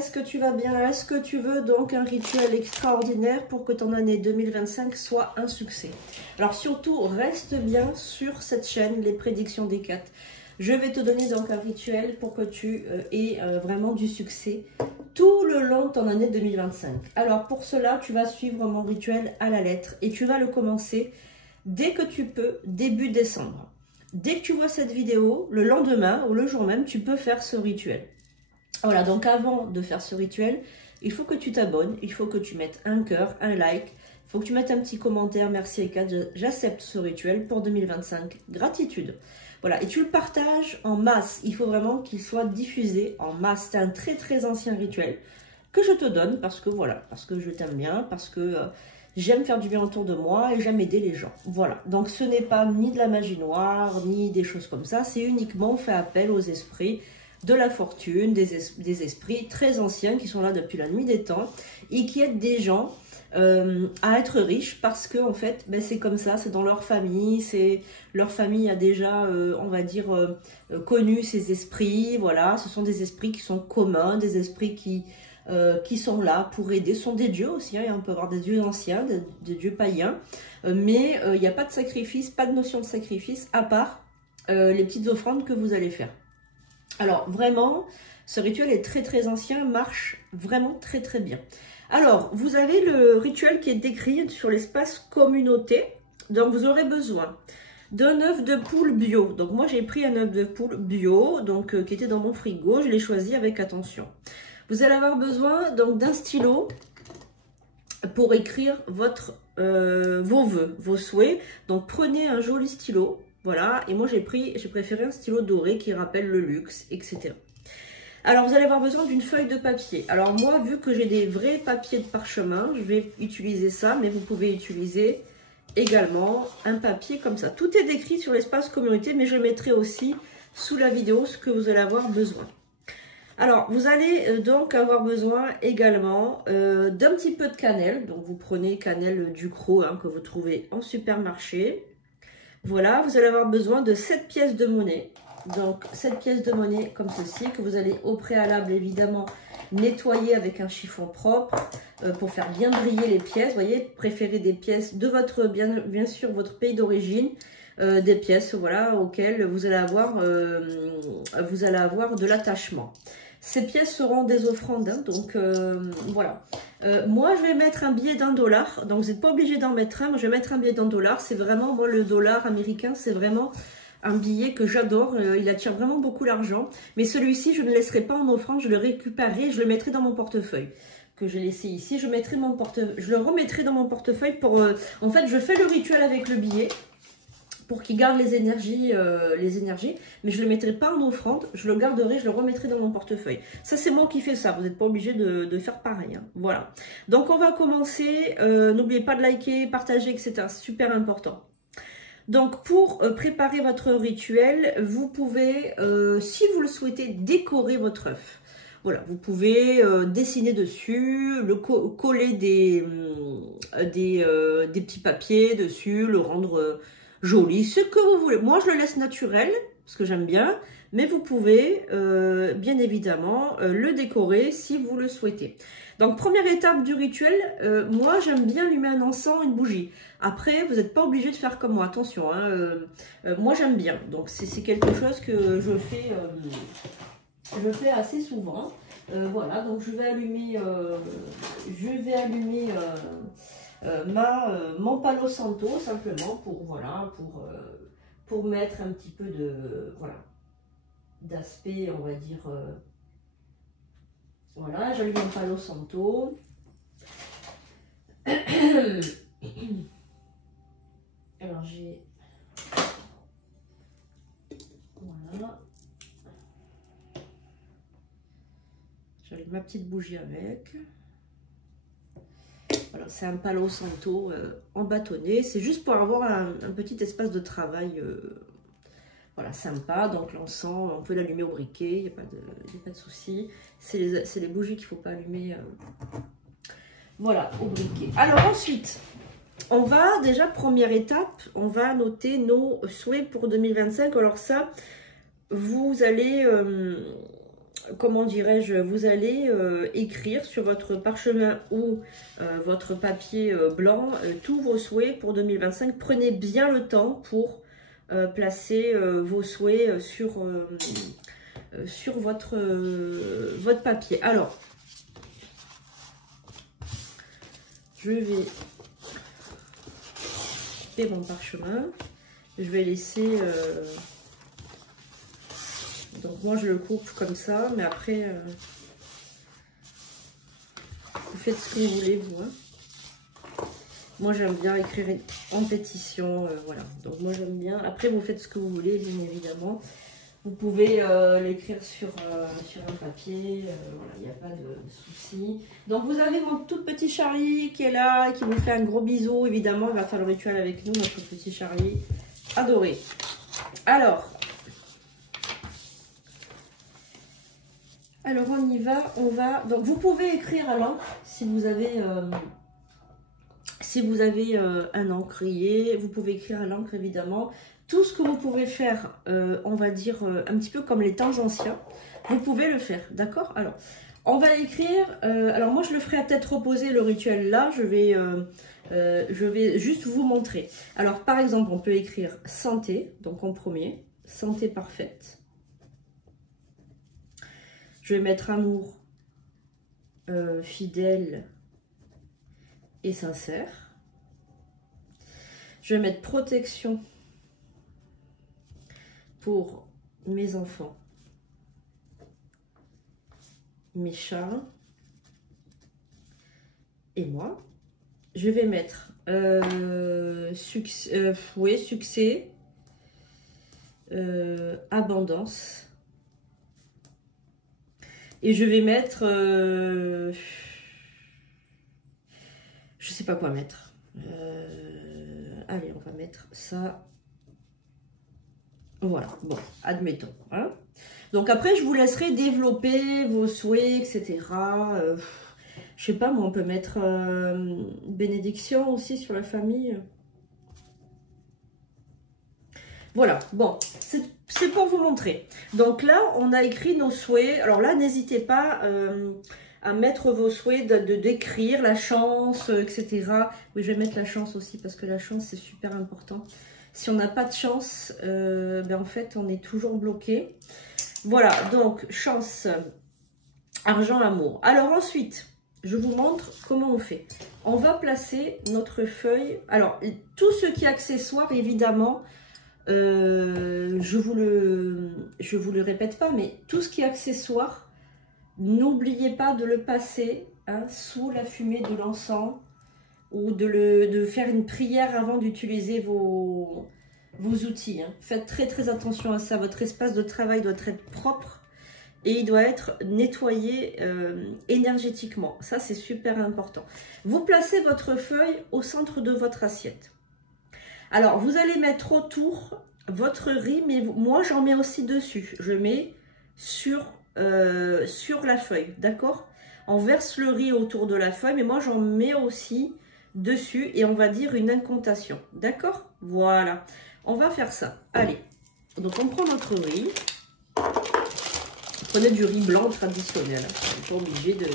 Est-ce que tu vas bien? Est-ce que tu veux donc un rituel extraordinaire pour que ton année 2025 soit un succès? Alors surtout, reste bien sur cette chaîne, les prédictions des 4. Je vais te donner donc un rituel pour que tu aies vraiment du succès tout le long de ton année 2025. Alors pour cela, tu vas suivre mon rituel à la lettre et tu vas le commencer dès que tu peux, début décembre. Dès que tu vois cette vidéo, le lendemain ou le jour même, tu peux faire ce rituel. Voilà, donc avant de faire ce rituel, il faut que tu t'abonnes, il faut que tu mettes un cœur, un like, il faut que tu mettes un petit commentaire, merci Eka, j'accepte ce rituel pour 2025, gratitude. Voilà, et tu le partages en masse, il faut vraiment qu'il soit diffusé en masse. C'est un très très ancien rituel que je te donne parce que voilà, parce que je t'aime bien, parce que j'aime faire du bien autour de moi et j'aime aider les gens. Voilà, donc ce n'est pas ni de la magie noire, ni des choses comme ça, c'est uniquement on fait appel aux esprits de la fortune, des esprits très anciens qui sont là depuis la nuit des temps et qui aident des gens à être riches parce que en fait ben, c'est comme ça, c'est dans leur famille, leur famille a déjà on va dire connu ces esprits, voilà, ce sont des esprits qui sont communs, des esprits qui sont là pour aider, ce sont des dieux aussi, hein, on peut avoir des dieux anciens, des dieux païens, mais il n'y a pas de sacrifice, pas de notion de sacrifice à part les petites offrandes que vous allez faire. Alors vraiment, ce rituel est très très ancien, marche vraiment très très bien. Alors, vous avez le rituel qui est décrit sur l'espace communauté. Donc, vous aurez besoin d'un œuf de poule bio. Donc, moi, j'ai pris un œuf de poule bio, donc qui était dans mon frigo. Je l'ai choisi avec attention. Vous allez avoir besoin donc d'un stylo pour écrire vos vœux, vos souhaits. Donc, prenez un joli stylo. Voilà, et moi j'ai préféré un stylo doré qui rappelle le luxe, etc. Alors vous allez avoir besoin d'une feuille de papier. Alors moi, vu que j'ai des vrais papiers de parchemin, je vais utiliser ça, mais vous pouvez utiliser également un papier comme ça. Tout est décrit sur l'espace communauté, mais je mettrai aussi sous la vidéo ce que vous allez avoir besoin. Alors, vous allez donc avoir besoin également d'un petit peu de cannelle. Donc vous prenez cannelle Ducros hein, que vous trouvez en supermarché. Voilà, vous allez avoir besoin de 7 pièces de monnaie. Donc, 7 pièces de monnaie comme ceci, que vous allez au préalable, évidemment, nettoyer avec un chiffon propre pour faire bien briller les pièces. Vous voyez, préférez des pièces de votre, bien sûr, votre pays d'origine. Des pièces, voilà, auxquelles vous allez avoir de l'attachement. Ces pièces seront des offrandes, hein, donc voilà. Moi, je vais mettre un billet d'1 $. Donc, vous n'êtes pas obligé d'en mettre un. Moi, je vais mettre un billet d'1 $. C'est vraiment, moi, le dollar américain, c'est vraiment un billet que j'adore. Il attire vraiment beaucoup l'argent. Mais celui-ci, je ne le laisserai pas en offrande. Je le récupérerai, je le mettrai dans mon portefeuille que j'ai laissé ici. Je le remettrai dans mon portefeuille pour... en fait, je fais le rituel avec le billet pour qu'il garde les énergies, mais je ne le mettrai pas en offrande, je le garderai, je le remettrai dans mon portefeuille. Ça, c'est moi qui fais ça, vous n'êtes pas obligé de faire pareil. Hein. Voilà. Donc, on va commencer. N'oubliez pas de liker, partager, etc. C'est super important. Donc, pour préparer votre rituel, vous pouvez, si vous le souhaitez, décorer votre œuf. Voilà, vous pouvez dessiner dessus, coller des petits papiers dessus, le rendre... joli, ce que vous voulez. Moi, je le laisse naturel, parce que j'aime bien, mais vous pouvez, bien évidemment, le décorer si vous le souhaitez. Donc, première étape du rituel, moi, j'aime bien allumer un encens, une bougie. Après, vous n'êtes pas obligé de faire comme moi, attention. Hein, moi, j'aime bien. Donc, c'est quelque chose que je fais assez souvent. Voilà, donc je vais allumer... mon Palo Santo simplement pour voilà pour mettre un petit peu de voilà d'aspect, on va dire voilà, j'allume mon Palo Santo. Alors j'ai voilà, j'allume ma petite bougie avec. Voilà, c'est un Palo Santo en bâtonnet. C'est juste pour avoir un petit espace de travail voilà, sympa. Donc l'encens, on peut l'allumer au briquet, il n'y a pas de souci. C'est les bougies qu'il ne faut pas allumer voilà, au briquet. Alors ensuite, on va déjà, première étape, on va noter nos souhaits pour 2025. Alors ça, vous allez comment dirais-je, vous allez écrire sur votre parchemin ou votre papier blanc tous vos souhaits pour 2025. Prenez bien le temps pour placer vos souhaits sur votre papier. Alors, je vais couper mon parchemin. Je vais laisser... donc moi je le coupe comme ça, mais après vous faites ce que vous voulez vous. Hein. Moi j'aime bien écrire en pétition, voilà. Donc moi j'aime bien. Après vous faites ce que vous voulez, bien évidemment. Vous pouvez l'écrire sur un papier, voilà, il n'y a pas de souci. Donc vous avez mon tout petit Charlie qui est là, qui vous fait un gros bisou. Évidemment, il va faire le rituel avec nous, notre petit Charlie adoré. Alors on y va, donc vous pouvez écrire à l'encre si vous avez un encrier, vous pouvez écrire à l'encre évidemment. Tout ce que vous pouvez faire, on va dire un petit peu comme les temps anciens, vous pouvez le faire, d'accord? Alors, on va écrire, alors moi je le ferai à tête reposée le rituel là, je vais juste vous montrer. Alors par exemple, on peut écrire santé, donc en premier, santé parfaite. Je vais mettre amour fidèle et sincère. Je vais mettre protection pour mes enfants, mes chats et moi. Je vais mettre succès, abondance. Et je vais mettre, je sais pas quoi mettre. Allez, on va mettre ça. Voilà, bon, admettons. Hein. Donc après, je vous laisserai développer vos souhaits, etc. Je sais pas, moi, on peut mettre bénédiction aussi sur la famille. Voilà, bon, c'est pour vous montrer. Donc là, on a écrit nos souhaits. Alors là, n'hésitez pas à mettre vos souhaits, d'écrire la chance, etc. Oui, je vais mettre la chance aussi parce que la chance, c'est super important. Si on n'a pas de chance, en fait, on est toujours bloqué. Voilà, donc chance, argent, amour. Alors ensuite, je vous montre comment on fait. On va placer notre feuille. Alors, tout ce qui est accessoire, évidemment... je vous le répète pas, mais tout ce qui est accessoire, n'oubliez pas de le passer sous la fumée de l'encens ou de faire une prière avant d'utiliser vos outils. Hein. Faites très attention à ça. Votre espace de travail doit être propre et il doit être nettoyé énergétiquement. Ça, c'est super important. Vous placez votre feuille au centre de votre assiette. Alors, vous allez mettre autour votre riz, mais moi, j'en mets aussi dessus. Je mets sur la feuille, d'accord? On verse le riz autour de la feuille, mais moi, j'en mets aussi dessus et on va dire une incantation, d'accord? Voilà, on va faire ça. Allez, donc on prend notre riz. Prenez du riz blanc traditionnel, hein. On n'est pas obligé de...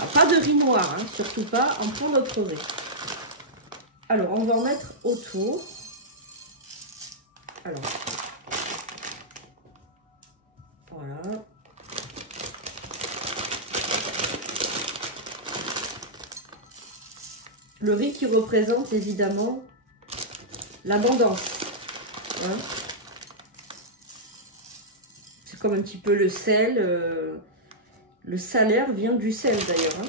Ah, pas de riz noir, hein, surtout pas. On prend notre riz. Alors, on va en mettre autour. Alors, voilà. Le riz qui représente évidemment l'abondance. Hein. C'est comme un petit peu le sel. Le salaire vient du sel d'ailleurs. Hein.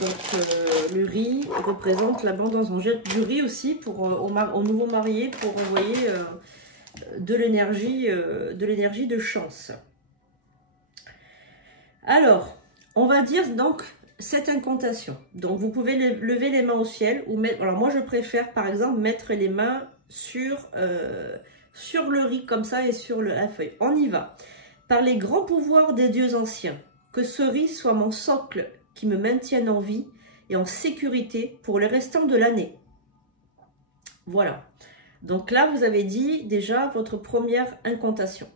Donc le riz représente l'abondance. On jette du riz aussi pour, aux nouveaux mariés pour envoyer de l'énergie de chance. Alors, on va dire donc cette incantation. Donc vous pouvez lever les mains au ciel ou mettre. Alors moi je préfère par exemple mettre les mains sur le riz comme ça et sur la feuille. On y va. Par les grands pouvoirs des dieux anciens, que ce riz soit mon socle qui me maintiennent en vie et en sécurité pour le restant de l'année. Voilà. Donc là, vous avez dit déjà votre première incantation.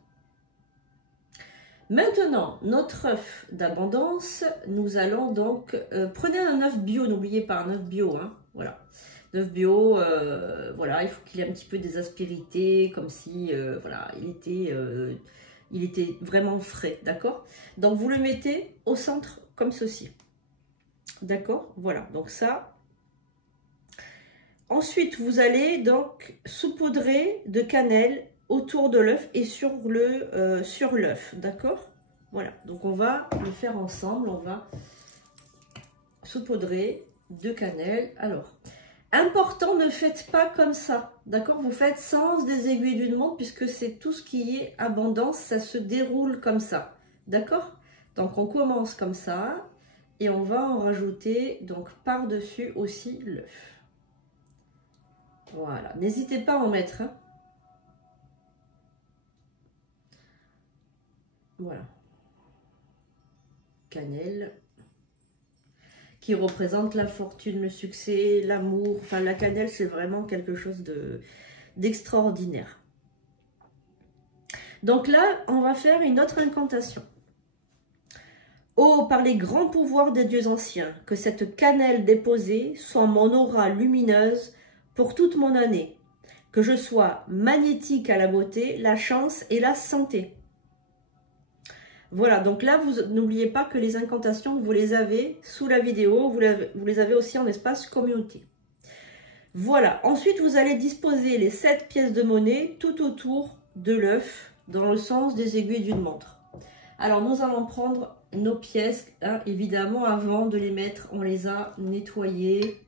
Maintenant, notre œuf d'abondance, nous allons donc... prenez un œuf bio, n'oubliez pas, un œuf bio, hein, voilà. L'œuf bio, voilà, il faut qu'il ait un petit peu des aspérités, comme si, voilà, il était vraiment frais, d'accord? Donc, vous le mettez au centre, comme ceci. D'accord? Voilà, donc ça. Ensuite, vous allez donc saupoudrer de cannelle autour de l'œuf et sur l'œuf, d'accord? Voilà, donc on va le faire ensemble, on va saupoudrer de cannelle. Alors, important, ne faites pas comme ça, d'accord? Vous faites sans des aiguilles d'une montre, puisque c'est tout ce qui est abondance, ça se déroule comme ça, d'accord? Donc on commence comme ça, et on va en rajouter donc par-dessus aussi l'œuf. Voilà, n'hésitez pas à en mettre, hein. Voilà. Cannelle, qui représente la fortune, le succès, l'amour. Enfin, la cannelle, c'est vraiment quelque chose d'extraordinaire. Donc là, on va faire une autre incantation. Oh, par les grands pouvoirs des dieux anciens, que cette cannelle déposée soit mon aura lumineuse pour toute mon année, que je sois magnétique à la beauté, la chance et la santé. Voilà, donc là, vous n'oubliez pas que les incantations, vous les avez sous la vidéo, vous les avez aussi en espace communauté. Voilà, ensuite, vous allez disposer les 7 pièces de monnaie tout autour de l'œuf, dans le sens des aiguilles d'une montre. Alors, nous allons prendre nos pièces, hein, évidemment, avant de les mettre, on les a nettoyées.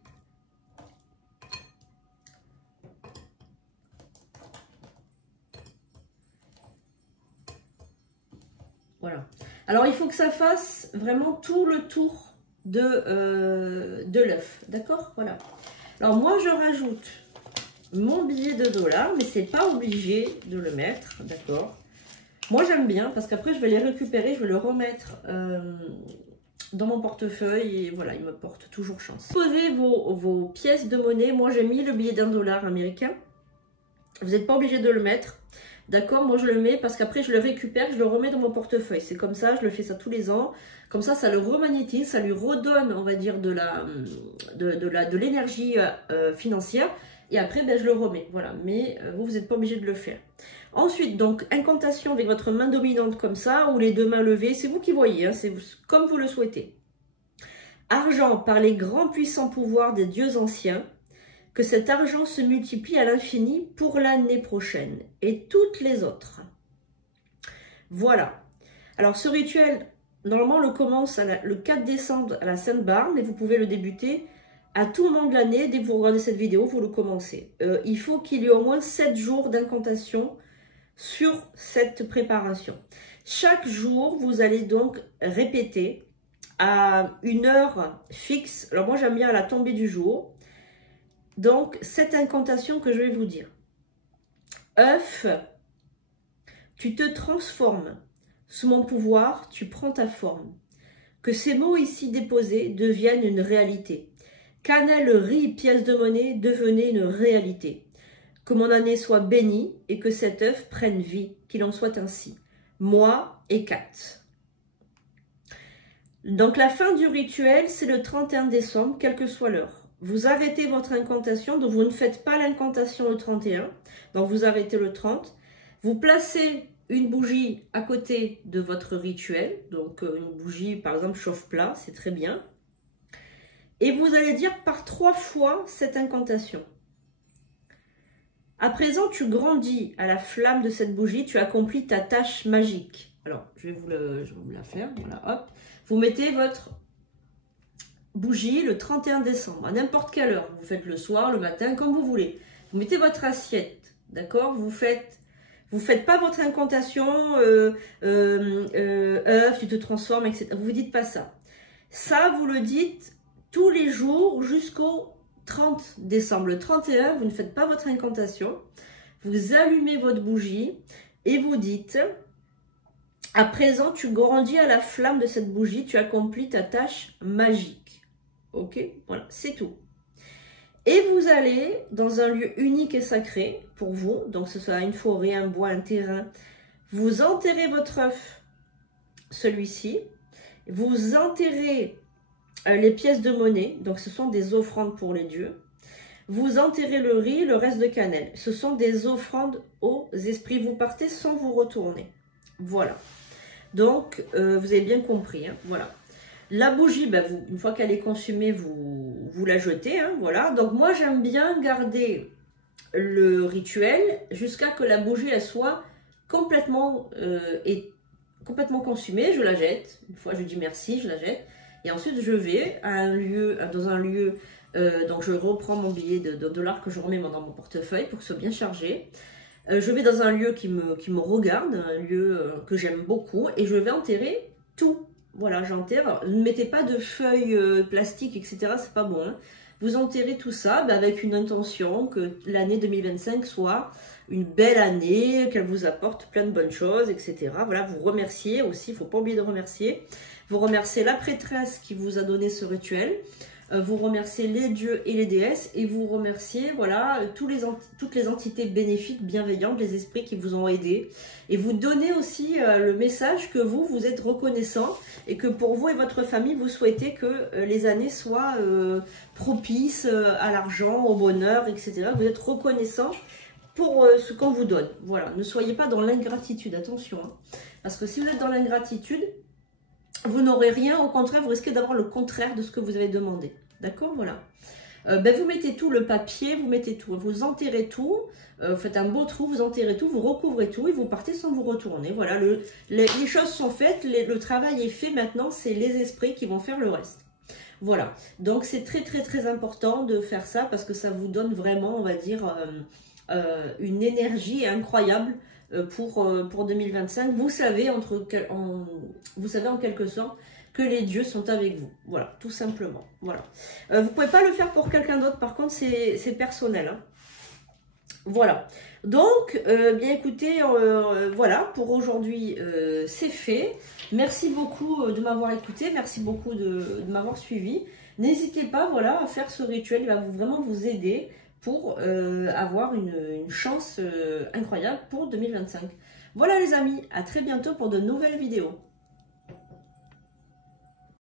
Voilà. Alors, il faut que ça fasse vraiment tout le tour de l'œuf. D'accord? Voilà. Alors, moi, je rajoute mon billet de $, mais c'est pas obligé de le mettre. D'accord? Moi, j'aime bien parce qu'après, je vais les récupérer, je vais le remettre dans mon portefeuille et voilà, il me porte toujours chance. Posez vos pièces de monnaie. Moi, j'ai mis le billet d'$, américain. Vous n'êtes pas obligé de le mettre. D'accord, moi je le mets parce qu'après je le récupère, je le remets dans mon portefeuille. C'est comme ça, je le fais ça tous les ans. Comme ça le remagnétise, ça lui redonne, on va dire, de l'énergie financière. Et après, ben, je le remets. Voilà, mais vous n'êtes pas obligé de le faire. Ensuite, donc, incantation avec votre main dominante comme ça, ou les deux mains levées. C'est vous qui voyez, hein, c'est comme vous le souhaitez. Argent par les grands puissants pouvoirs des dieux anciens. Que cet argent se multiplie à l'infini pour l'année prochaine et toutes les autres. Voilà. Alors, ce rituel, normalement, on le commence le 4 décembre à la Sainte-Barbe, mais vous pouvez le débuter à tout moment de l'année. Dès que vous regardez cette vidéo, vous le commencez. Il faut qu'il y ait au moins 7 jours d'incantation sur cette préparation. Chaque jour, vous allez donc répéter à une heure fixe. Alors, moi, j'aime bien à la tombée du jour. Donc, cette incantation que je vais vous dire. œuf, tu te transformes. Sous mon pouvoir, tu prends ta forme. Que ces mots ici déposés deviennent une réalité. Cannelle, riz, pièce de monnaie, devenez une réalité. Que mon année soit bénie et que cet œuf prenne vie, qu'il en soit ainsi. Moi et Kat. Donc, la fin du rituel, c'est le 31 décembre, quelle que soit l'heure. Vous arrêtez votre incantation, donc vous ne faites pas l'incantation le 31, donc vous arrêtez le 30. Vous placez une bougie à côté de votre rituel, donc une bougie par exemple chauffe-plat, c'est très bien. Et vous allez dire par 3 fois cette incantation. À présent, tu grandis à la flamme de cette bougie, tu accomplis ta tâche magique. Alors, je vais vous la faire, voilà, hop. Vous mettez votre bougie le 31 décembre, à n'importe quelle heure. Vous faites le soir, le matin, comme vous voulez. Vous mettez votre assiette, d'accord? Vous faites pas votre incantation, œuf, tu te transformes, etc. Vous ne dites pas ça. Ça, vous le dites tous les jours jusqu'au 30 décembre. Le 31, vous ne faites pas votre incantation. Vous allumez votre bougie et vous dites... À présent, tu grandis à la flamme de cette bougie, tu accomplis ta tâche magique. Ok, voilà, c'est tout. Et vous allez dans un lieu unique et sacré pour vous, donc ce soit une forêt, un bois, un terrain. Vous enterrez votre œuf celui-ci. Vous enterrez les pièces de monnaie, donc ce sont des offrandes pour les dieux. Vous enterrez le riz, le reste de cannelle. Ce sont des offrandes aux esprits. Vous partez sans vous retourner. Voilà. Donc, vous avez bien compris. Hein, voilà. La bougie, ben une fois qu'elle est consumée, vous la jetez. Hein, voilà. Donc, moi, j'aime bien garder le rituel jusqu'à que la bougie elle soit complètement, complètement consumée. Je la jette. Une fois, je dis merci, je la jette. Et ensuite, je vais à un lieu, dans un lieu... donc je reprends mon billet de dollars que je remets dans mon portefeuille pour que ce soit bien chargé. Je vais dans un lieu qui me regarde, un lieu que j'aime beaucoup, et je vais enterrer tout. Voilà, j'enterre. Ne mettez pas de feuilles plastiques, etc. C'est pas bon. Hein. Vous enterrez tout ça avec une intention que l'année 2025 soit une belle année, qu'elle vous apporte plein de bonnes choses, etc. Voilà, vous remerciez aussi, il ne faut pas oublier de remercier. Vous remerciez la prêtresse qui vous a donné ce rituel. Vous remerciez les dieux et les déesses et vous remerciez voilà, toutes les entités bénéfiques, bienveillantes, les esprits qui vous ont aidé. Et vous donnez aussi le message que vous êtes reconnaissant et que pour vous et votre famille, vous souhaitez que les années soient propices à l'argent, au bonheur, etc. Vous êtes reconnaissant pour ce qu'on vous donne. Voilà, ne soyez pas dans l'ingratitude, attention. Hein. Parce que si vous êtes dans l'ingratitude, vous n'aurez rien, au contraire, vous risquez d'avoir le contraire de ce que vous avez demandé. D'accord, voilà. Vous mettez tout, le papier, vous mettez tout, vous enterrez tout, vous faites un beau trou, vous enterrez tout, vous recouvrez tout et vous partez sans vous retourner. Voilà, les choses sont faites, le travail est fait maintenant, c'est les esprits qui vont faire le reste. Voilà, donc c'est très très très important de faire ça parce que ça vous donne vraiment, on va dire, une énergie incroyable pour 2025. Vous savez, vous savez en quelque sorte que les dieux sont avec vous. Voilà, tout simplement. Voilà. Vous ne pouvez pas le faire pour quelqu'un d'autre, par contre, c'est personnel. Hein. Voilà. Donc, bien écoutez, voilà, pour aujourd'hui, c'est fait. Merci beaucoup de m'avoir écouté. Merci beaucoup de m'avoir suivi. N'hésitez pas, voilà, à faire ce rituel. Il va vraiment vous aider pour avoir une chance incroyable pour 2025. Voilà les amis, à très bientôt pour de nouvelles vidéos.